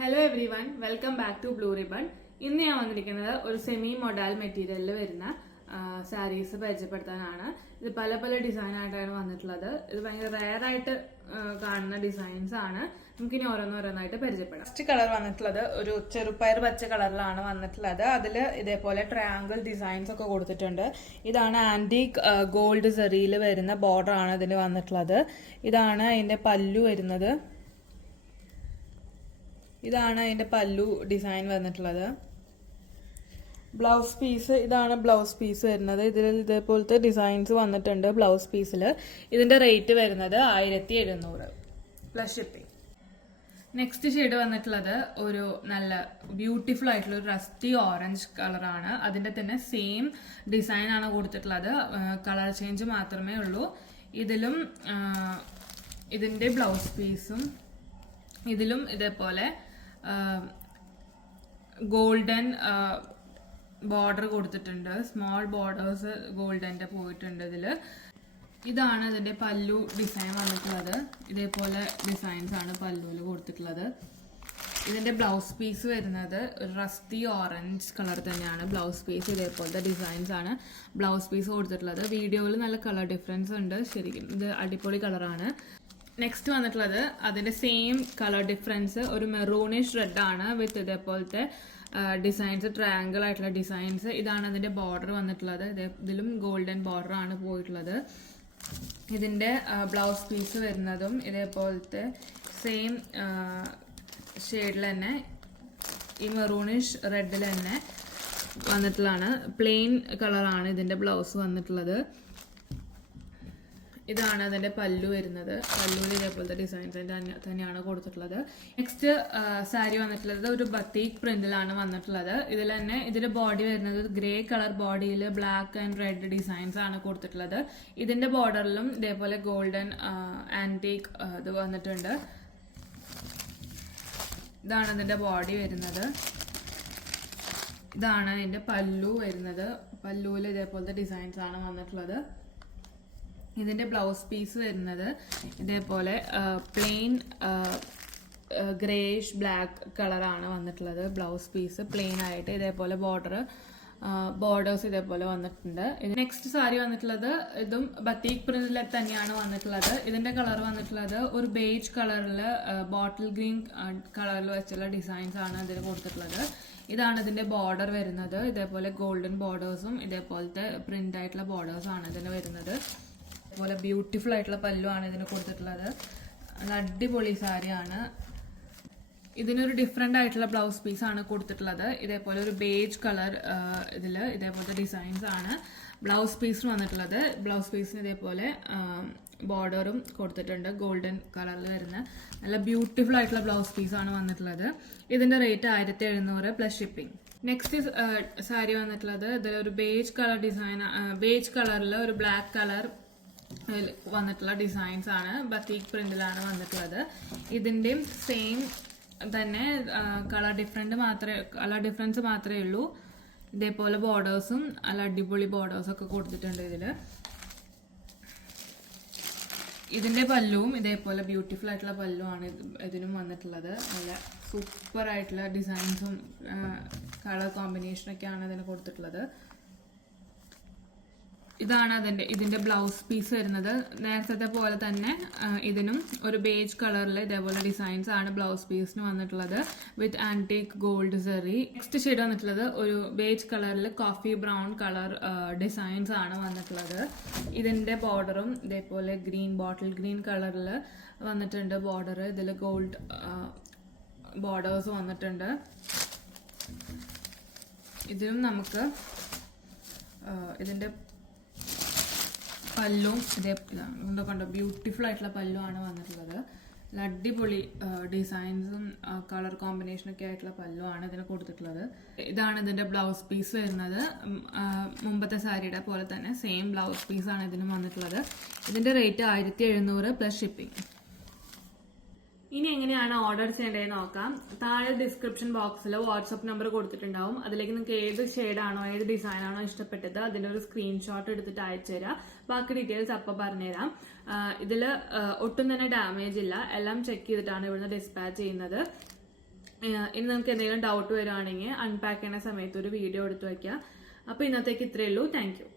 Hello everyone, welcome back to Blue Ribbon. ഇന്ന് ഞാൻ വന്നിരിക്കുന്നത് ഒരു സെമി മൊഡാൽ മെറ്റീരിയലിൽ വരുന്ന സാരീസ് പരിചയപ്പെടുത്താനാണ്. ഇത് പല പല ഡിസൈൻ ആയിട്ടാണ് വന്നിട്ടുള്ളത്. ഇത് ഭയങ്കര റയർ ആയിട്ട് കാണുന്ന ഡിസൈൻസ് ആണ്. നമുക്കിനി ഓരോന്നോരോന്നായിട്ട് പരിചയപ്പെടാം. ഫസ്റ്റ് കളർ വന്നിട്ടുള്ളത് ഒരു ചെറുപയർ പച്ച കളറിലാണ് വന്നിട്ടുള്ളത്. അതിൽ ഇതേപോലെ ട്രയാങ്കിൾ ഡിസൈൻസ് ഒക്കെ കൊടുത്തിട്ടുണ്ട്. ഇതാണ് ആന്റിക് ഗോൾഡ് സെറിയിൽ വരുന്ന ബോർഡർ ആണ് ഇതിന് വന്നിട്ടുള്ളത്. ഇതാണ് അതിന്റെ പല്ലു വരുന്നത്. ഇതാണ് അതിന്റെ പല്ലു ഡിസൈൻ വന്നിട്ടുള്ളത്. ബ്ലൗസ് പീസ്, ഇതാണ് ബ്ലൗസ് പീസ് വരുന്നത്. ഇതിൽ ഇതേപോലത്തെ ഡിസൈൻസ് വന്നിട്ടുണ്ട് ബ്ലൗസ് പീസിൽ. ഇതിന്റെ റേറ്റ് വരുന്നത് 1700 പ്ലസ് ഷിപ്പിംഗ്. നെക്സ്റ്റ് ഷെയ്ഡ് വന്നിട്ടുള്ളത് ഒരു നല്ല ബ്യൂട്ടിഫുൾ ആയിട്ടുള്ള ഒരു റസ്റ്റി ഓറഞ്ച് കളറാണ്. അതിന്റെ തന്നെ സെയിം ഡിസൈൻ ആണ് കൊടുത്തിട്ടുള്ളത്. കളർ ചേഞ്ച് മാത്രമേ ഉള്ളൂ. ഇതിലും ഇതിന്റെ ബ്ലൗസ് പീസും ഇതിലും ഇതേപോലെ ഗോൾഡൻ ബോർഡർ കൊടുത്തിട്ടുണ്ട്. സ്മോൾ ബോർഡേഴ്സ് ഗോൾഡന്റെ പോയിട്ടുണ്ട് ഇതില്. ഇതാണ് ഇതിന്റെ പല്ലു ഡിസൈൻ വന്നിട്ടുള്ളത്. ഇതേപോലെ ഡിസൈൻസ് ആണ് പല്ലുവിൽ കൊടുത്തിട്ടുള്ളത്. ഇതിന്റെ ബ്ലൗസ് പീസ് വരുന്നത് ഒരു റസ്റ്റി ഓറഞ്ച് കളർ തന്നെയാണ് ബ്ലൗസ് പീസ്. ഇതേപോലത്തെ ഡിസൈൻസ് ആണ് ബ്ലൗസ് പീസ് കൊടുത്തിട്ടുള്ളത്. വീഡിയോയിൽ നല്ല കളർ ഡിഫറൻസ് ഉണ്ട്. ശരിക്കും ഇത് അടിപൊളി കളറാണ്. നെക്സ്റ്റ് വന്നിട്ടുള്ളത് അതിന്റെ സെയിം കളർ ഡിഫറൻസ് ഒരു മെറൂണിഷ് റെഡ് ആണ് വിത്ത് ഇതേപോലത്തെ ഡിസൈൻസ്, ട്രയാങ്കിൾ ആയിട്ടുള്ള ഡിസൈൻസ്. ഇതാണ് അതിന്റെ ബോർഡർ വന്നിട്ടുള്ളത്. ഇതിലും ഗോൾഡൻ ബോർഡർ ആണ് പോയിട്ടുള്ളത്. ഇതിന്റെ ബ്ലൗസ് പീസ് വരുന്നതും ഇതേപോലത്തെ സെയിം ഷെയ്ഡിൽ തന്നെ ഈ മെറൂണിഷ് റെഡിൽ തന്നെ വന്നിട്ടുള്ളതാണ്. പ്ലെയിൻ കളറാണ് ഇതിന്റെ ബ്ലൗസ് വന്നിട്ടുള്ളത്. ഇതാണ് അതിന്റെ പല്ലു വരുന്നത്. പല്ലുവിൽ ഇതേപോലത്തെ ഡിസൈൻസ് തന്നെയാണ് കൊടുത്തിട്ടുള്ളത്. നെക്സ്റ്റ് സാരി വന്നിട്ടുള്ളത് ഒരു ബത്തീക് പ്രിന്റിലാണ് വന്നിട്ടുള്ളത്. ഇതിൽ തന്നെ ഇതിന്റെ ബോഡി വരുന്നത് ഗ്രേ കളർ ബോഡിയിൽ ബ്ലാക്ക് ആൻഡ് റെഡ് ഡിസൈൻസ് ആണ് കൊടുത്തിട്ടുള്ളത്. ഇതിന്റെ ബോർഡറിലും ഇതേപോലെ ഗോൾഡൻ ആന്റിക് ഇത് വന്നിട്ടുണ്ട്. ഇതാണ് അതിന്റെ ബോഡി വരുന്നത്. ഇതാണ് അതിന്റെ പല്ലു വരുന്നത്. പല്ലുവിൽ ഇതേപോലത്തെ ഡിസൈൻസ് ആണ് വന്നിട്ടുള്ളത്. ഇതിന്റെ ബ്ലൗസ് പീസ് വരുന്നത് ഇതേപോലെ പ്ലെയിൻ ഗ്രേഷ് ബ്ലാക്ക് കളറാണ് വന്നിട്ടുള്ളത്. ബ്ലൗസ് പീസ് പ്ലെയിൻ ആയിട്ട് ഇതേപോലെ ബോർഡേഴ്സ് ഇതേപോലെ വന്നിട്ടുണ്ട്. നെക്സ്റ്റ് സാരി വന്നിട്ടുള്ളത് ഇതും ബത്തീക് പ്രിന്റിൽ തന്നെയാണ് വന്നിട്ടുള്ളത്. ഇതിന്റെ കളർ വന്നിട്ടുള്ളത് ഒരു ബേജ് കളറിൽ ബോട്ടിൽ ഗ്രീൻ കളറിൽ വെച്ചുള്ള ഡിസൈൻസ് ആണ് ഇതിന് കൊടുത്തിട്ടുള്ളത്. ഇതാണ് ഇതിന്റെ ബോർഡർ വരുന്നത്. ഇതേപോലെ ഗോൾഡൻ ബോർഡേഴ്സും ഇതേപോലത്തെ പ്രിന്റ് ആയിട്ടുള്ള ബോർഡേഴ്സും ആണ് ഇതിന് വരുന്നത്. ഇതേപോലെ ബ്യൂട്ടിഫുൾ ആയിട്ടുള്ള പല്ലു ആണ് ഇതിന് കൊടുത്തിട്ടുള്ളത്. അടിപൊളി സാരിയാണ്. ഇതിനൊരു ഡിഫറെന്റ് ആയിട്ടുള്ള ബ്ലൗസ് പീസ് ആണ് കൊടുത്തിട്ടുള്ളത്. ഇതേപോലെ ഒരു ബേജ് കളർ ഇതില് ഇതേപോലത്തെ ഡിസൈൻസ് ആണ് ബ്ലൗസ് പീസിന് വന്നിട്ടുള്ളത്. ബ്ലൗസ് പീസിന് ഇതേപോലെ ബോർഡറും കൊടുത്തിട്ടുണ്ട്. ഗോൾഡൻ കളറിൽ വരുന്ന നല്ല ബ്യൂട്ടിഫുൾ ആയിട്ടുള്ള ബ്ലൗസ് പീസ് ആണ് വന്നിട്ടുള്ളത്. ഇതിന്റെ rate 1700 plus shipping. Next sari വന്നിട്ടുള്ളത് ഇതിലൊരു ബേജ് കളർ ഡിസൈൻ, ബേജ് കളറിൽ ഒരു ബ്ലാക്ക് കളർ വന്നിട്ടുള്ള ഡിസൈൻസ് ആണ്. ബത്തീക് പ്രിന്റിലാണ് വന്നിട്ടുള്ളത്. ഇതിന്റെയും സെയിം തന്നെ കളർ ഡിഫറൻസ് മാത്രമേ ഉള്ളൂ. ഇതേപോലെ ബോർഡേഴ്സും നല്ല അടിപൊളി ബോർഡേഴ്സും ഒക്കെ കൊടുത്തിട്ടുണ്ട് ഇതില്. ഇതിന്റെ പല്ലുവും ഇതേപോലെ ബ്യൂട്ടിഫുൾ ആയിട്ടുള്ള പല്ലുവാണ് ഇതിനും വന്നിട്ടുള്ളത്. നല്ല സൂപ്പർ ആയിട്ടുള്ള ഡിസൈൻസും കളർ കോമ്പിനേഷനൊക്കെയാണ് ഇതിന് കൊടുത്തിട്ടുള്ളത്. ഇതാണ് ഇതിന്റെ ബ്ലൗസ് പീസ് വരുന്നത്. നേരത്തെ പോലെ തന്നെ ഇതിനും ഒരു ബേജ് കളറിൽ ഇതേപോലെ ഡിസൈൻസ് ആണ് ബ്ലൗസ് പീസിന് വന്നിട്ടുള്ളത് വിത്ത് ആന്റിക് ഗോൾഡ് സെറി. നെക്സ്റ്റ് ഷെയ്ഡ് വന്നിട്ടുള്ളത് ഒരു ബേജ് കളറിൽ കോഫി ബ്രൗൺ കളർ ഡിസൈൻസ് ആണ് വന്നിട്ടുള്ളത്. ഇതിന്റെ ബോർഡറും ഇതേപോലെ ബോട്ടിൽ ഗ്രീൻ കളറിൽ വന്നിട്ടുണ്ട് ബോർഡർ. ഇതിൽ ഗോൾഡ് ബോർഡേഴ്സ് വന്നിട്ടുണ്ട്. ഇതിലും നമുക്ക് ഇതിന്റെ പല്ലും ഇതാ കണ്ടോ, ബ്യൂട്ടിഫുൾ ആയിട്ടുള്ള പല്ലുമാണ് വന്നിട്ടുള്ളത്. അടിപൊളി ഡിസൈൻസും കളർ കോമ്പിനേഷനൊക്കെ ആയിട്ടുള്ള പല്ലുമാണ് ഇതിന് കൊടുത്തിട്ടുള്ളത്. ഇതാണ് ഇതിന്റെ ബ്ലൗസ് പീസ് വരുന്നത്. മുമ്പത്തെ സാരിയുടെ പോലെ തന്നെ സെയിം ബ്ലൗസ് പീസാണ് ഇതിനും വന്നിട്ടുള്ളത്. ഇതിന്റെ റേറ്റ് 1700 പ്ലസ് ഷിപ്പിംഗ്. ഇനി എങ്ങനെയാണ് ഓർഡർ ചെയ്യേണ്ടതെന്ന് നോക്കാം. താഴെ ഡിസ്ക്രിപ്ഷൻ ബോക്സിൽ വാട്സ്ആപ്പ് നമ്പർ കൊടുത്തിട്ടുണ്ടാവും. അതിലേക്ക് നിങ്ങൾക്ക് ഏത് ഷെയ്ഡാണോ ഏത് ഡിസൈനാണോ ഇഷ്ടപ്പെട്ടത് അതിന്റെ ഒരു സ്ക്രീൻഷോട്ട് എടുത്തിട്ട് അയച്ചു തരാം. ബാക്കി ഡീറ്റെയിൽസ് അപ്പം പറഞ്ഞുതരാം. ഇതിൽ ഒട്ടും തന്നെ ഡാമേജ് ഇല്ല. എല്ലാം ചെക്ക് ചെയ്തിട്ടാണ് ഇവിടുന്ന് ഡിസ്പാച്ച് ചെയ്യുന്നത്. ഇനി നിങ്ങൾക്ക് എന്തെങ്കിലും ഡൗട്ട് വരുവാണെങ്കിൽ അൺപാക്ക് ചെയ്യുന്ന സമയത്ത് ഒരു വീഡിയോ എടുത്ത് വയ്ക്കുക. അപ്പോൾ ഇന്നത്തേക്ക് ഇത്രയേ ഉള്ളൂ. Thank you.